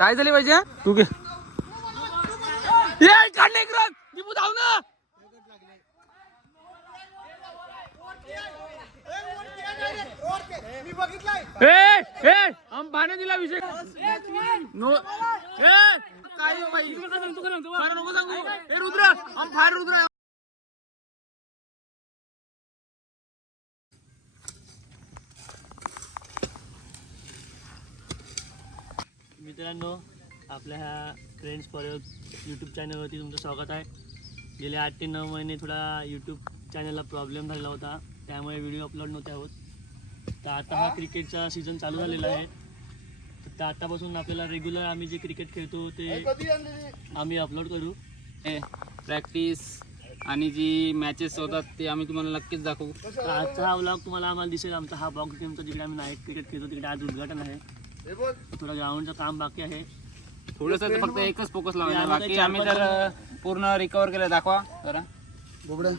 काय झाली पाहिजे तू घे काढणे दीपू धाव ना पाणी दिला विषय नो काय नको सांगू हे रुद्र फार रुद्र मित्रांनो आपल्या ह्या फ्रेंड्स फॉर यूट्यूब चॅनलवरती तुमचं स्वागत आहे. गेले 8 ते 9 महिने थोडा यूट्यूब चॅनलला प्रॉब्लेम झाला होता, त्यामुळे व्हिडिओ अपलोड नव्हते होत. तर आता हा क्रिकेटचा सीझन चालू झालेला आहे. तर आतापासून आपल्याला रेग्युलर आम्ही जे क्रिकेट खेळतो ते आम्ही अपलोड करू. प्रॅक्टिस आणि जी मॅचेस होतात ते आम्ही तुम्हाला नक्कीच दाखवू. तर आजचा हा व्लॉग तुम्हाला आम्हाला दिसेल. आमचा हा बॉक्स गेमचा जिकडे आम्ही नाईट क्रिकेट खेळतो तिकडे आज उद्घाटन आहे. थोडं ग्राउंडचं काम बाकी आहे. थोडंसं फक्त एकच फोकस लावायचा, बाकी आम्ही जर पूर्ण रिकवर केलं. दाखवा जरा बोबड्या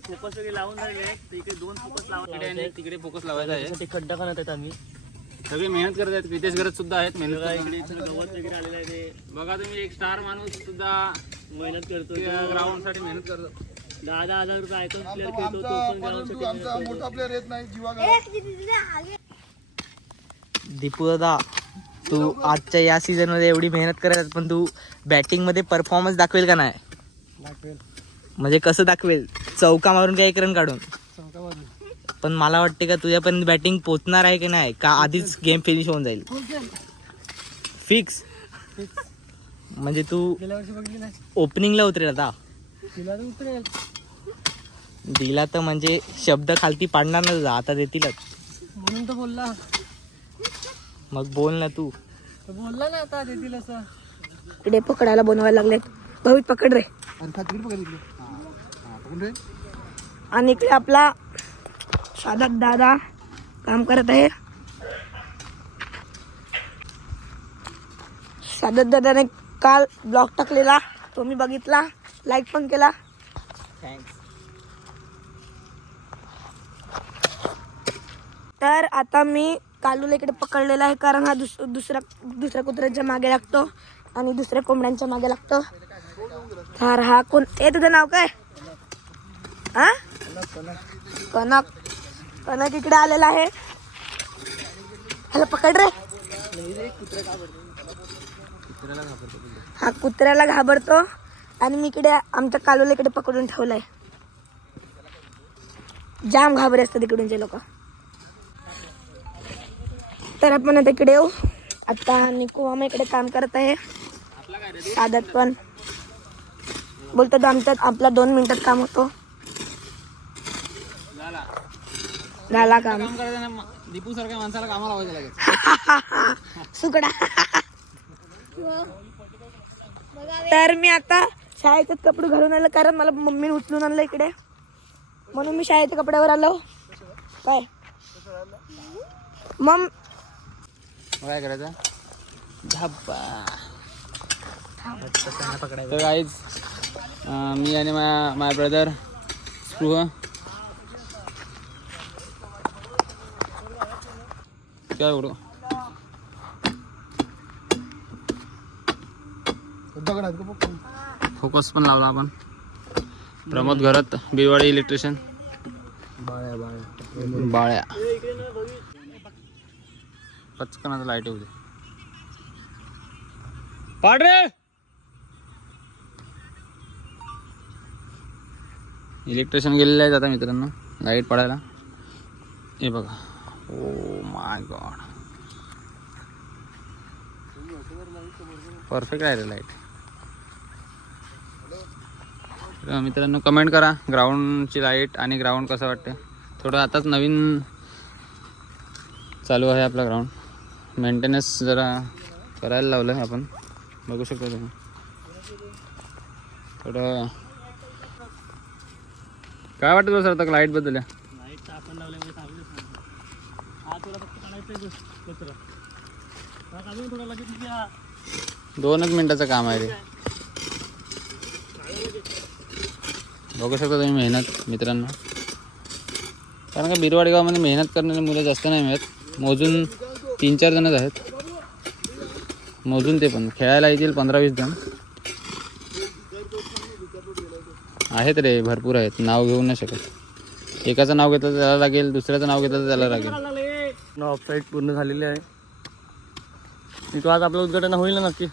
फोकस वगैरे लावून झाले. इकडे 2 फोकस लावायचे आणि तिकडे फोकस लावायचा आहे. त्यासाठी खड्डा करत आहेत आम्ही. सगळे मेहनत करत आहेत. रितेश गरज सुद्धा आहेत मेहनत. इकडे गवत वगैरे आलेलं आहे. ते बघा तुम्ही एक स्टार माणूस सुद्धा मेहनत करतो. ग्राउंड साठी मेहनत करतो. 10,000 रुपये आयकॉन प्लेअर खेळतो तो पण ग्राउंडसाठी मोठा प्लेअर येत नाही जीवा. दीपू दादा, तू आजच्या या सीझन मध्ये एवढी मेहनत करत पण तू बॅटिंग मध्ये परफॉर्मन्स दाखवेल का नाही? म्हणजे कसं दाखवेल? चौका मारून काय 1 रन काढून? पण मला वाटते का तुझ्यापर्यंत बॅटिंग पोचणार आहे की नाही, का आधीच गेम फिनिश होऊन जाईल? फिक्स. म्हणजे तू ओपनिंगला उतरेल आता? दिला तर म्हणजे शब्द खालती पाडणार ना तुझा, आता देतीलच म्हणून तर बोलला. मग बोल ना तू. बोलला ना आता देतील असं. इकडे पकडायला बनवायला लागले. भवित पकड रे. आणि इकडे आपला सादत दादा काम करत आहे. सादत दादाने काल ब्लॉग टाकलेला, तो मी बघितला, लाईक पण केला. तर आता मी कालूला इकडे पकडलेला आहे, कारण हा दुसऱ्या कुत्र्याच्या मागे लागतो आणि दुसऱ्या कोंबड्यांच्या मागे लागतो. तर हा कोण? तुझं नाव काय? हा, कनक. कनक इकडे आलेला आहे. ह्याला पकड रे. हा कुत्र्याला घाबरतो आणि मी इकडे आमच्या कालूला इकडे पकडून ठेवलाय. जाम घाबरे असतात इकडूनचे लोक. तर आपण आता इकडे येऊ. आता निकू आम्ही इकडे काम करत आहे. सादत पण बोलतो तो आपला 2 मिनिटात काम होतो. झाला काम. दीपू सारख्या माणसाला कामाला लावायचं लागेल. सुकडा. तर मी आता शाळेचे कपडे घालून आलो, कारण मला मम्मीने उचलून आणलं इकडे, म्हणून मी शाळेच्या कपड्यावर आलो. काय मग काय करायचं? तर गाईज मी आणि माय ब्रदर स्पृह काय एवढं फोकस पण लावला आपण. प्रमोद घरात, बिरवाडी इलेक्ट्रिशियन. बाळ्या पचकन आता लाईट येऊ दे. पाड रे. इलेक्ट्रिशियन गेलेले आहेत आता मित्रांनो लाईट पडायला. हे बघा. ओ माय गॉड, परफेक्ट आहे रे लाईट. मित्रांनो कमेंट करा ग्राउंडची लाईट आणि ग्राउंड कसं वाटते. थोडं आताच नवीन चालू आहे आपला ग्राउंड. मेंटेनन्स जरा करायला लावलं आहे आपण, बघू शकता तुम्ही. थोडं काय वाटतं तुला सर लाईट बद्दल? लाईट आपण लावल्यामुळे चांगलीच नाही. हा थोडा फक्त काढायचं कचरा. अजून थोडा लगेच 2च मिनिटाचं काम आहे रे. बघू शकता तुम्ही मेहनत मित्रांनो. कारण का बिरवाडी गावामध्ये मेहनत करणारी मुलं जास्त नाही मिळत. मोजून 3-4 जणच आहेत. मोजून ते पण खेळायला येतील 15-20 जण आहेत रे, भरपूर आहेत. नाव घेऊ नाही शकत. एकाचं नाव घेतलं तर त्याला लागेल, दुसऱ्याचं नाव घेतलं तर त्याला लागेल. ऑफसाईड पूर्ण झालेली आहे. तो आज आपलं उद्घाटन होईल ना नक्की.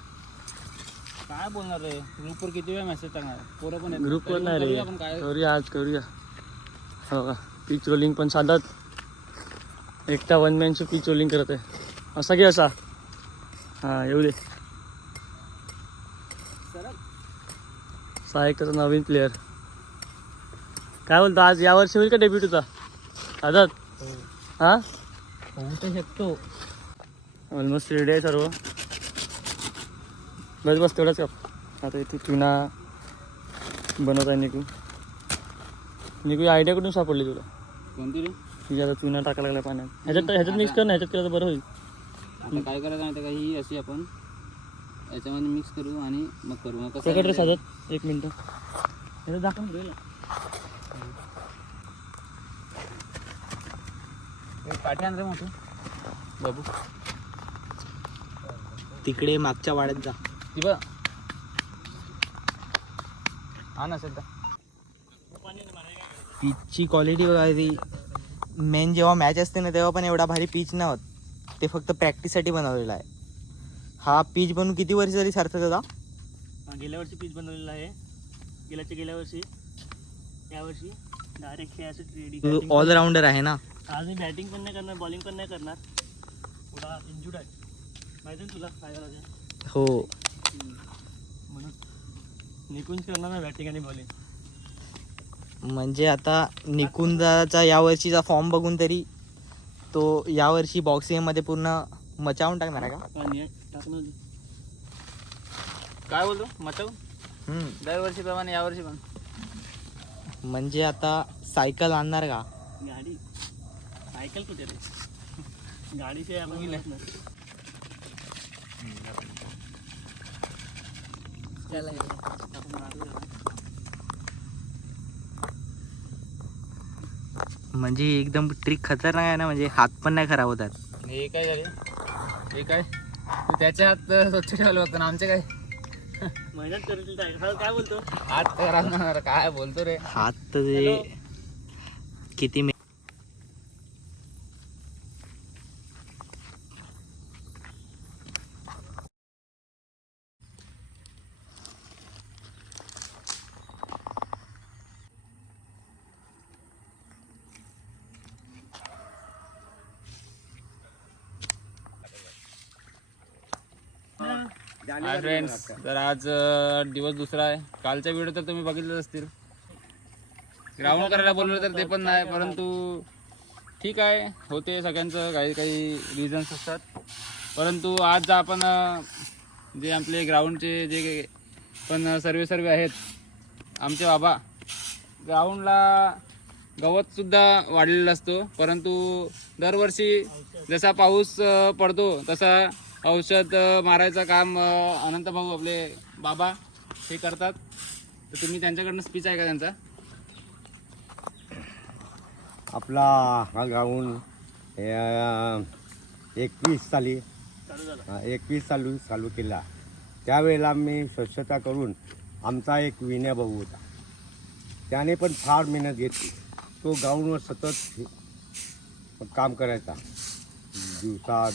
काय बोलणार रे, ग्रुपवर किती वेळ मेसेज टाकणार, पोरं पण ग्रुपवर नाही रे, आपण काय करूया आज करूया. हो का, पिच रोलिंग पण साधाच एकटा वन मॅनची पिच रोलिंग करत आहे. असा की असा, हां येऊ दे. एकटाचा नवीन प्लेअर. काय बोलतो, आज यावर्षी होईल का डेब्यूट होता आझाद? हां होऊ तर शकतो. ऑलमोस्ट रेडी आहे सर्व. बस तेवढाच का. आता इथे चुना बनवत आहे निकू. आयडिया कुठून सापडली तुला? कोणती रे? तुझी आता चुना टाकायला लागला पाण्यात. ह्याच्यात मिक्स कर ना, ह्याच्यात केलं तर बरं होईल. आता काय करायचं माहिती का, ही अशी आपण याच्यामध्ये मिक्स करू आणि मग करू. मग कसं पकड रे साधत 1 मिनटं. ह्याच्यात दाखवून घेऊ ना. काठी आण रे मोठं बाबू. तिकडे मागच्या वाड्यात जा. ती बघ हा ना सध्या पिचची क्वालिटी वगैरे मेन जेव्हा मॅच असते ना तेव्हा पण एवढा भारी पिच नाही होत. ते फक्त प्रॅक्टिससाठी बनवलेला आहे. हा पिच बनवून किती वर्ष झाली सार्थक दादा? गेल्या वर्षी पिच बनवलेला आहे. गेल्या वर्षी यावर्षी डायरेक्ट खेळायचं रेडी. तू ऑलराऊंडर आहे ना. आज मी बॅटिंग पण नाही करणार, बॉलिंग पण नाही करणार. थोडा इंजुर्ड आहे माहिती ना तुला काय करायचं. हो, म्हणून निकूनच करणार ना बॅटिंग आणि बॉलिंग. म्हणजे आता निकुंजाचा यावर्षीचा फॉर्म बघून तरी तो यावर्षी बॉक्सिंगमध्ये पूर्ण मचावून टाकणार आहे का? टाकणार. काय बोलतो मचाव दरवर्षीप्रमाणे यावर्षी पण. म्हणजे आता सायकल आणणार का? गाडी सायकल कुठे रे, गाडीशिवाय आपण गेलंच नाही. म्हणजे एकदम ट्रिक खतरनाक आहे ना, म्हणजे हात पण नाही खराब होतात. हे काय झाले, हे काय त्याच्या हात स्वच्छ ठेवलं होतं ना, आमचे काय मेहनत करतील काय बोलतो. हात खराब नाही. काय बोलतो रे, हात तर ते किती हाय फ्रेंड्स. तर आज दिवस दुसरा आहे. कालच्या व्हिडिओ तर तुम्ही बघितलेच असतील. ग्राउंड करायला बोलवलं तर ते पण नाही, परंतु ठीक आहे, होते सगळ्यांचं काही काही रिझन्स असतात. परंतु आज आपण जे आपले ग्राउंडचे जे पण सर्वे आहेत आमचे बाबा, ग्राउंडला गवतसुद्धा वाढलेला असतो. परंतु दरवर्षी जसा पाऊस पडतो तसा औषध मारायचं काम अनंत भाऊ आपले बाबा हे करतात. तर तुम्ही त्यांच्याकडनं स्पीच आहे का त्यांचा? आपला हा ग्राउंड 21 साली चालू केला. त्यावेळेला मी स्वच्छता करून आमचा एक विनय भाऊ होता, त्याने पण फार मेहनत घेतली. तो ग्राउंडवर सतत काम करायचा. दिवसा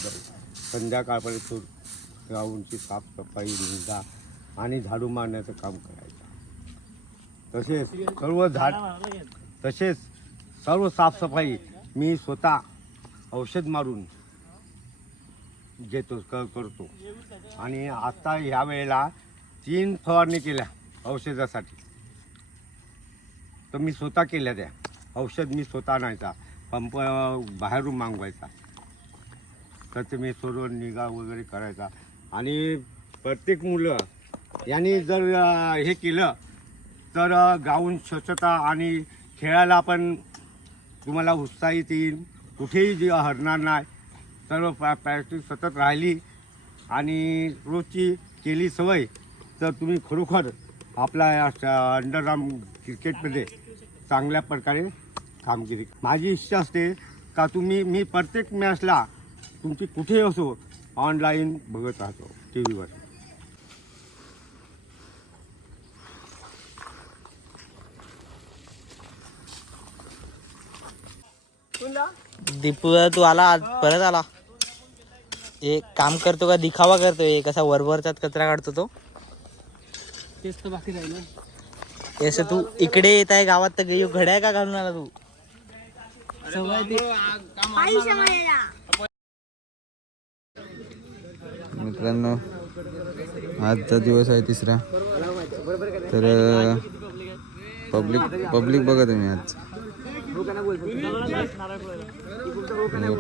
संध्याकाळपर्यंत तो ग्राउंडची साफसफाई, निगा आणि झाडू मारण्याचं काम करायचा. तसेच सर्व साफसफाई मी स्वतः औषध मारून घेतो करतो. आणि आता ह्या वेळेला 3 फवारणी केल्या औषधासाठी. तर मी स्वतः केल्या. त्या औषध मी स्वतः आणायचा, पंप बाहेरून मागवायचा. तर ते मी सर्व निगा वगैरे करायचा. आणि प्रत्येक मुलं यांनी जर हे केलं तर ग्राउंड स्वच्छता आणि खेळायला पण तुम्हाला उत्साहित येईल. कुठेही जे हरणार नाही. सर्व प्रॅक्टिस सतत राहिली आणि रोजची केली सवय तर तुम्ही खरोखर आपला अंडरआर्म क्रिकेटमध्ये चांगल्या प्रकारे कामगिरी. माझी इच्छा असते का मी प्रत्येक मॅचला तुमची कुठे असो ऑनलाईन बघत राहतो टी व्हीवर. दीपू तू आला आज परत आला. एक काम करतो का दिखावा करतो, एक असा वरवरचाच कचरा काढतो तो. तेच तर बाकी राहिलं. असं तू इकडे येत आहे गावात तर घड्या का घालून आला तू. सवय ते मित्रांनो आजचा दिवस आहे तिसरा. तर पब्लिक बघा तुम्ही आज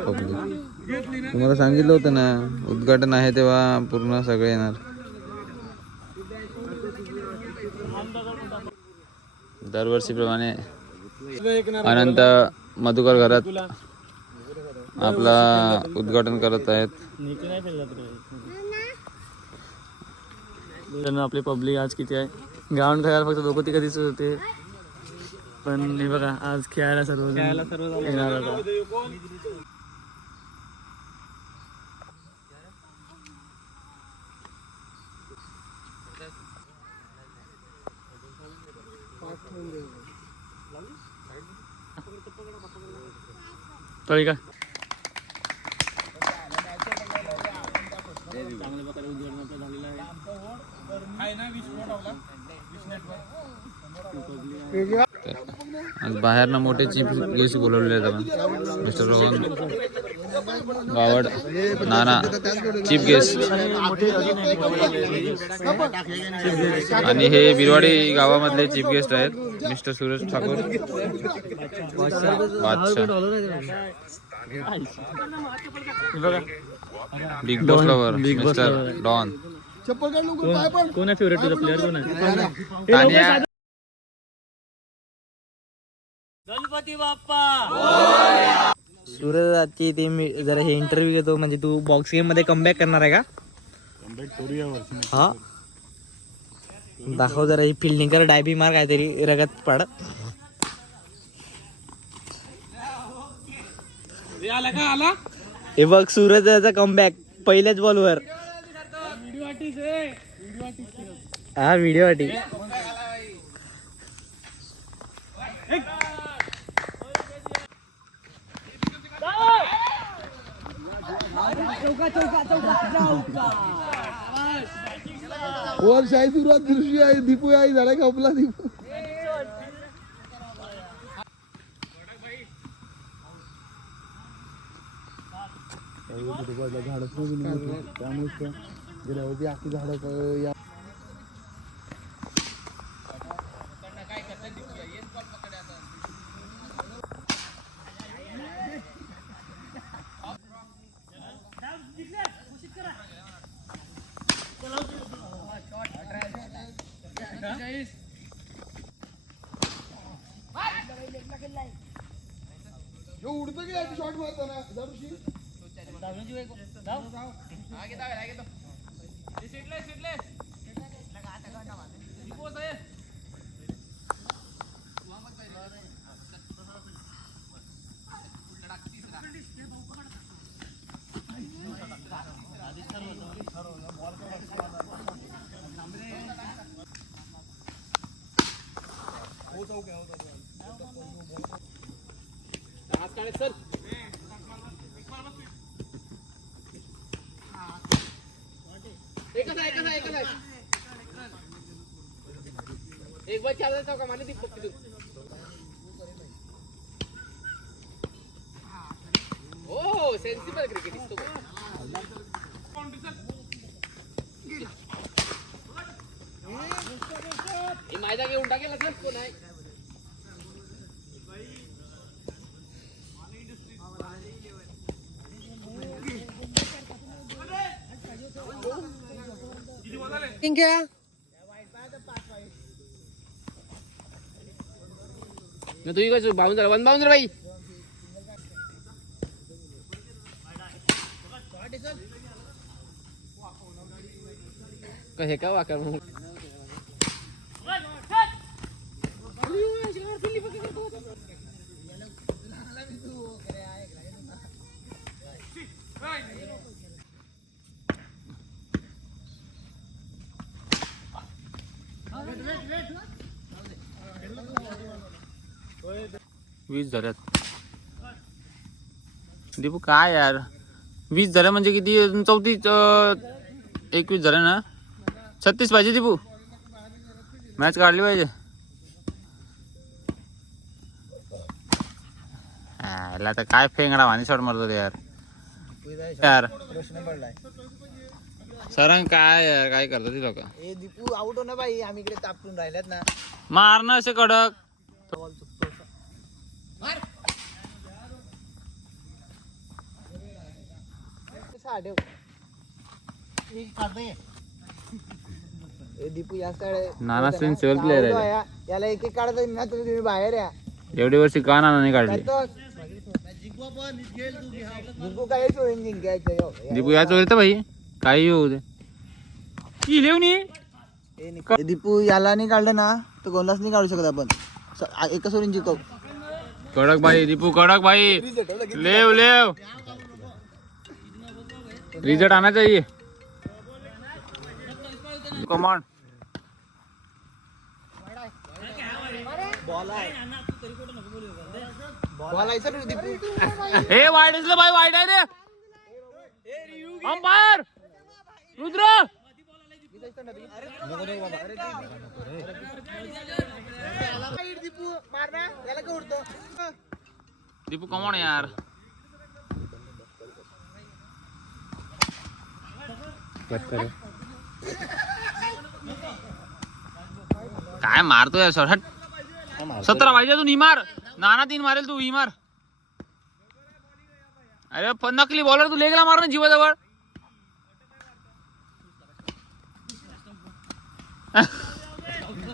पब्लिक. तुम्हाला सांगितलं होतं ना उद्घाटन आहे तेव्हा पूर्ण सगळे येणार. दरवर्षीप्रमाणे अनंत मधुकर घरात आपला उद्घाटन करत आहेत. आपली पब्लिक आज किती आहे. ग्राउंड खेळायला फक्त दोघं ती कधीच होते, पण हे बघा आज खेळायला सर्व येणार आता. तळी का चांगल्या प्रकारे उद्घाटन आपलं झालेलं आहे. आज बाहेरनं मोठे चीफ गेस्ट बोलवलेले आहेत आपण. मिस्टर रोहन गावड, नाना चीफ गेस्ट, आणि हे बिरवाडी गावामधले चीफ गेस्ट आहेत mister Suresh Thakur, Badshah, Bigg Boss lover mister Don. कोण आहे फेवरेट तुझा प्लेअर कोण आहे. गणपती बाप्पा. सूरजची ते मी जरा हे इंटरव्ह्यू घेतो. म्हणजे तू बॉक्स गेम मध्ये कमबॅक करणार आहे का. हा दाखव जरा. ही फिल्डिंग कर, डायबी मार, काहीतरी रगत पड. हे बघ सूरजचा कमबॅक पहिल्याच बॉलवर. हा व्हिडिओ वाटी. वर शाही सुरुवात दृष्टी आहे. दीपू आई झाला का आपला दीपू. त्यामुळे गेल्या होती आखी झाड या उडतं की शॉट मारताना दरवर्षी. एक बार चार का माने ती पक्की ओ सेन्सिबल क्रिकेट इसको हे मैदा घेऊन टाकेल असं कोण आहे. तू काय बाउंसर वन बाउंसर भाई. हे का वाकर मग 20 झाल्यात. दीपू काय यार 20 झाल्या म्हणजे किती 34 21 झाल्या ना. 36 पाहिजे दीपू. मॅच काढली पाहिजे. याला तर काय फेंगडा वाणी शॉट मारतो यार. यार सरंग काय यार काय करतात ती लोक. दीपू आउट हो ना बाई, आम्ही इकडे तापून राहिल्यात ना. मार ना असे कडक. दीपू या साईड नाना सिंग सिव्हिल प्लेअर आहे. याला एक एक काढता ना, तुम्ही बाहेर या. एवढी वर्षी का नानाने काढली. दीपू काय सोडून जिंकायचं. दीपू याच वर भाई काही होऊ दे. दीपू याला नाही काढलं ना तर गोंदास नाही काढू शकत आपण. एका सोडून जिंकव. कडक भाई दीपू कडक भाई. लेव लेव रिझल्ट आना चाहिए. कमान हे वाईट असलं भाई वाईट आहे रे. अंपायर रुद्र दीपू कमॉन यार. काय मारतोय यार शॉट. 17 पाहिजे तू. मार नाना 3 मारेल तू. मार. अरे नकली बॉलर तू लेगला मार ना जीवाजवळ.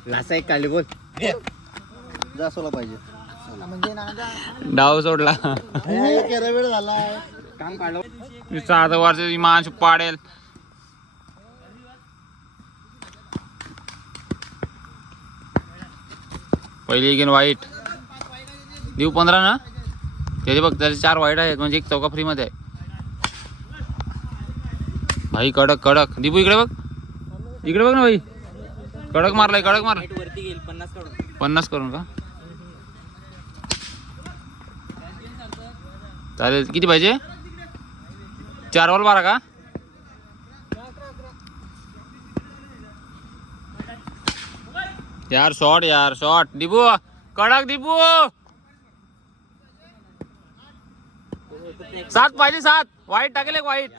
लासा एक काढली बोल. जासोला पाहिजे डाव सोडला. वेळ झाला काम काढलं. 7 वर्ष इमान पाडेल. पहिली गेन वाईट. देऊ 15 ना. त्याचे बघ त्याचे 4 वाईट आहेत म्हणजे एक चौका फ्री मध्ये आहे. भाई कडक कडक. दीपू इकडे बघ. इकडे बघ ना भाई. कडक मारलाय कडक मार. 50 करून का चालेल. किती पाहिजे. 4 बॉल 12 का. यार शॉट यार शॉट. दीपू कडक. दीपू 7 पाहिजे. 7 वाईट टाकेल एक वाईट.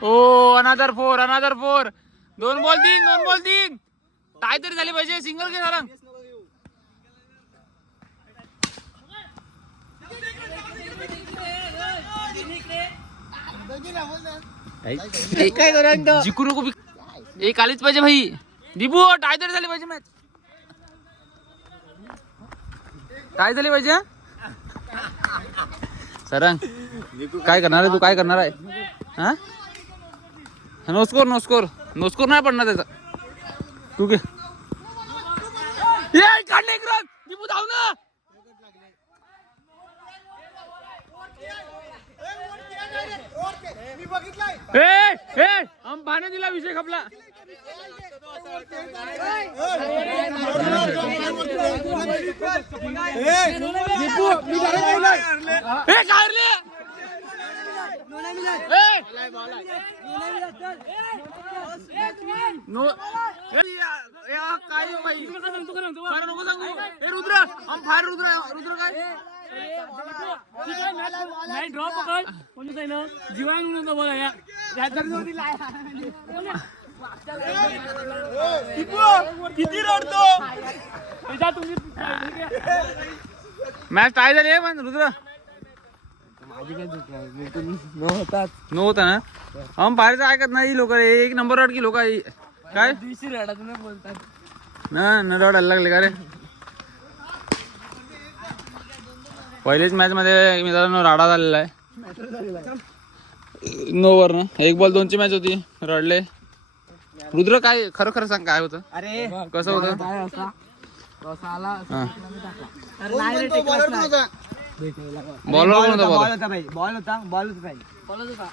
ओ अनादर 4 अनादर 4. 2 बॉल 3 2 बॉल 3. टाय तरी झाली पाहिजे. सिंगल घे सारंग. काय करू जिकू नको. एक आलीच पाहिजे भाई. दीपू टाय तरी झाली पाहिजे. मॅच काय झाली पाहिजे. सरंग काय करणार आहे तू. काय करणार आहे. हा no score no score. No score नाही पडणार त्याचा. तू घे. काढले एक रन. दीपू धाव ना. अंपाने दिला विषय खपला. रुद्र अंपायर रुद्र रुद्र काय नाही ड्रॉप पकड कोणीच आहे ना जीवाणू बोला या किती रडतो. मॅच टाय झाली पण रुद्र नो होता ना. अंपायरचं ऐकत नाही लोक. एक नंबर रड की लोक काय ना रडायला लागले का रे. पहिलेच मॅच मध्ये मित्रांनो राडा झालेला आहे. नो वर ना. 1 बॉल 2 ची मॅच होती. रडले. रुद्र काय खरं खरं सांग काय होतं. अरे कसं होतं. बॉलर कोण होता. बॉल होता.